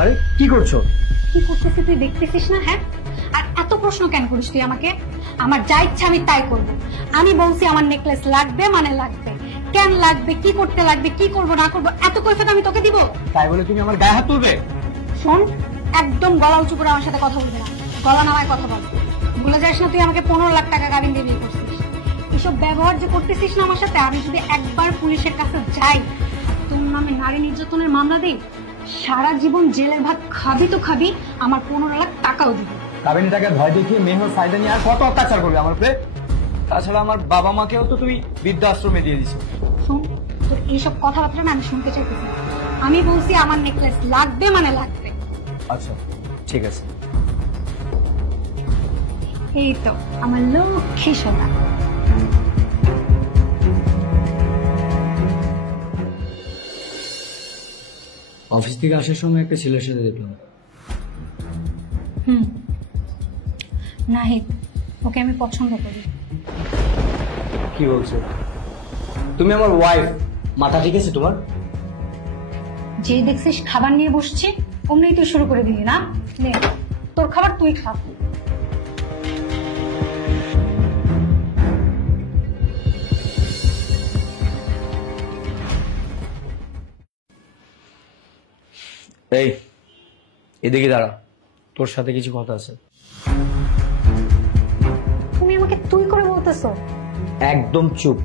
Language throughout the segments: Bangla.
আরে কি করছো? কি করতেছিস তুই দেখতেছিস না? হ্যাঁ, আর এত প্রশ্ন কেন করিস তুই আমাকে? আমার যা ইচ্ছা আমি তাই করবো। আমি বলছি আমার নেকলেস লাগবে মানে লাগবে। কেন লাগবে, কি করতে লাগবে, কি করবো না করবো এত কৈফিয়ত আমি তোকে দিব? তাই বলে তুমি আমার গায়ে হাত তুলবে? শোন, একদম গলা উঁচু করে আমার সাথে কথা বলবি না। গলা নামায় কথা বল। ভুলে যাস না তুই আমাকে 15 লাখ টাকা গাবিন দিয়ে বিয়ে করছিস। এসব ব্যবহার যে করতেছিস না আমার সাথে, আমি যদি একবার পুলিশের কাছে যাই, তোর নামে নারী নির্যাতনের মামলা দিই, সারা জীবন জেলের ভাত খাবি তো খাবি, আমার 15 লাখ টাকাও দিবি। কাবিনীটাকে ভয় দেখিয়ে মেহর ফায়দা নিয়ে আর কত অত্যাচার করবে আমার উপরে? তাছাড়া আমার বাবা মাকেও তো তুমি বৃদ্ধাশ্রমে দিয়ে দিছো। শোন, তোর এইসব কথাবার্তা না আমি শুনতে চাইতেছি না। আমি বলছি আমার নেকলেস লাগবে মানে লাগবে। আচ্ছা ঠিক আছে। এই তো আমার লক্ষ্মী সোনা। অফিস থেকে আসার সময় একটা ছেলের সাথে দেখলাম। নাহিদ, ওকে আমি পছন্দ করি। কি বলছো? তুমি আমার ওয়াইফ, মাথা ঠিক আছে তোমার? যে দেখছিস খাবার নিয়ে বসছে অমনি তুই শুরু করে দিলি না? নে তোর খাবার তুই খা। এই এদিকে দাঁড়া, তোর সাথে কিছু কথা আছে। তুমি আমাকে তুই করে বলতেছো? একদম চুপ।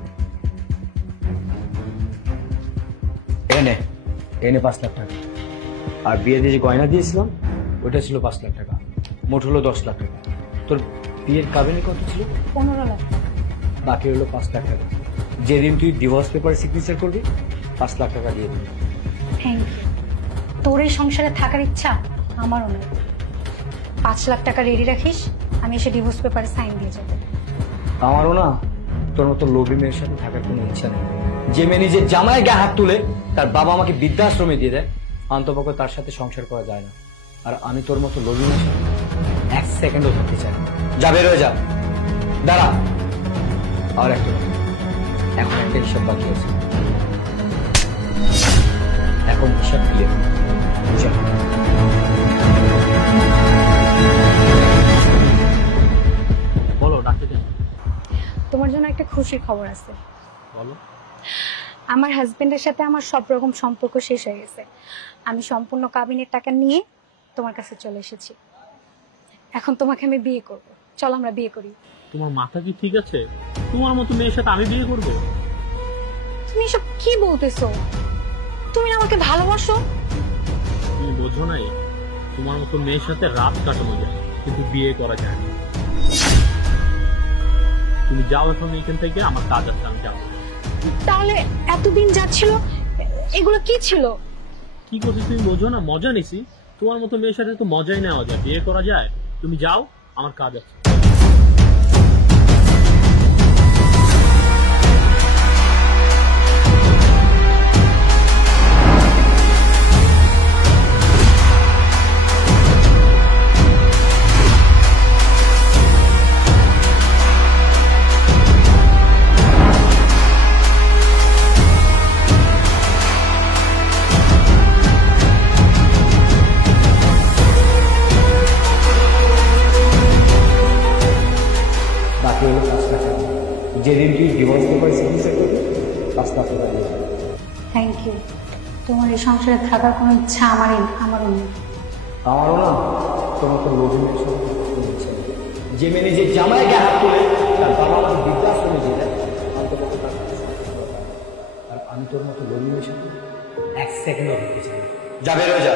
এনে এনে 5 লাখ টাকা। আর বিয়েতে যে গয়না দিয়েছিলাম ওটা ছিল 5 লাখ টাকা, মোট হলো 10 লাখ টাকা। তোর বিয়ের কাবিনে কত ছিল? 15 লাখ টাকা। বাকি হলো 5 লাখ টাকা। যেদিন তুই ডিভোর্স পেপারে সিগনেচার করবি 5 লাখ টাকা দিয়ে দিবি। Thank you. তোর এই সংসারে থাকার ইচ্ছা আমারও নেই। 5 লাখ টাকা রেডি রাখিস, আমি এসে ডিভোর্স পেপারে সাইন দিয়ে যাবো। আমারও না তোর মতো লোভী মেয়ের সাথে থাকার কোনো ইচ্ছা নেই। যে মেয়ে নিজের জামাইয়ের গায়ে হাত তুলে তার বাবা আমাকে বৃদ্ধাশ্রমে দিয়ে দেয়, অন্তপক্ষে তার সাথে সংসার করা যায় না। আর আমি তোর মতো লোভী মেয়ের সাথে 1 সেকেন্ডও থাকতে চাই না। যা বের হয়ে যা। দাঁড়া, আর একটা কথা, এখন একটা হিসাব বাকি আছে। এখন হিসাব ক্লিয়ার। চল। বলো ডাক্তার। তোমার জন্য একটা খুশির খবর আছে। বলো। আমার হাজবেন্ডের সাথে আমার সব রকম সম্পর্ক শেষ হয়ে গেছে। আমি সম্পূর্ণ কাবিনের টাকা নিয়ে তোমার কাছে চলে এসেছি। এখন তোমাকে আমি বিয়ে করব। চলো আমরা বিয়ে করি। তোমার মাথা কি ঠিক আছে? তোমার মতো মেয়ের সাথে আমি বিয়ে করব? তুমি এসব কি বলতেছো? তুমি না আমাকে ভালোবাসো? তুমি বোঝো নাই, তোমার মতো মেয়ের সাথে রাত কাটানো যায় কিন্তু বিয়ে করা যায় না। তুমি যাও এখন এখান থেকে, আমার কাজ আছে, আমি যাবো। তাহলে এতদিন যাচ্ছিল এগুলো কি ছিল? কি করছি তুমি বোঝো না? মজা নিছি। তোমার মতো মেয়ের সাথে তো মজাই নেওয়া যায়, বিয়ে করা যায়। তুমি যাও, আমার কাজ আছে। যেদিন তুই ডিভোর্স পেপারে সিগনেচার করবি 5 লাখ টাকা দিয়ে দিবি। Thank you. তোমার এই সংসারে থাকার কোনো ইচ্ছা আমারও নেই। আমারও না তোর মতো লোভী মেয়ের সাথে কোনো ইচ্ছা নেই। যে মেয়ে নিজের জামাইয়ের গায়ে হাত তুলে তার বাবা আমাকে বৃদ্ধাশ্রমে দিয়ে দেয়, অন্তপক্ষে তার কাছে সংসার করা যায় না। আর আমি তোর মতো লোভী মেয়ের সাথে 1 সেকেন্ডও থাকতে চাই না। যা বের হয়ে যা।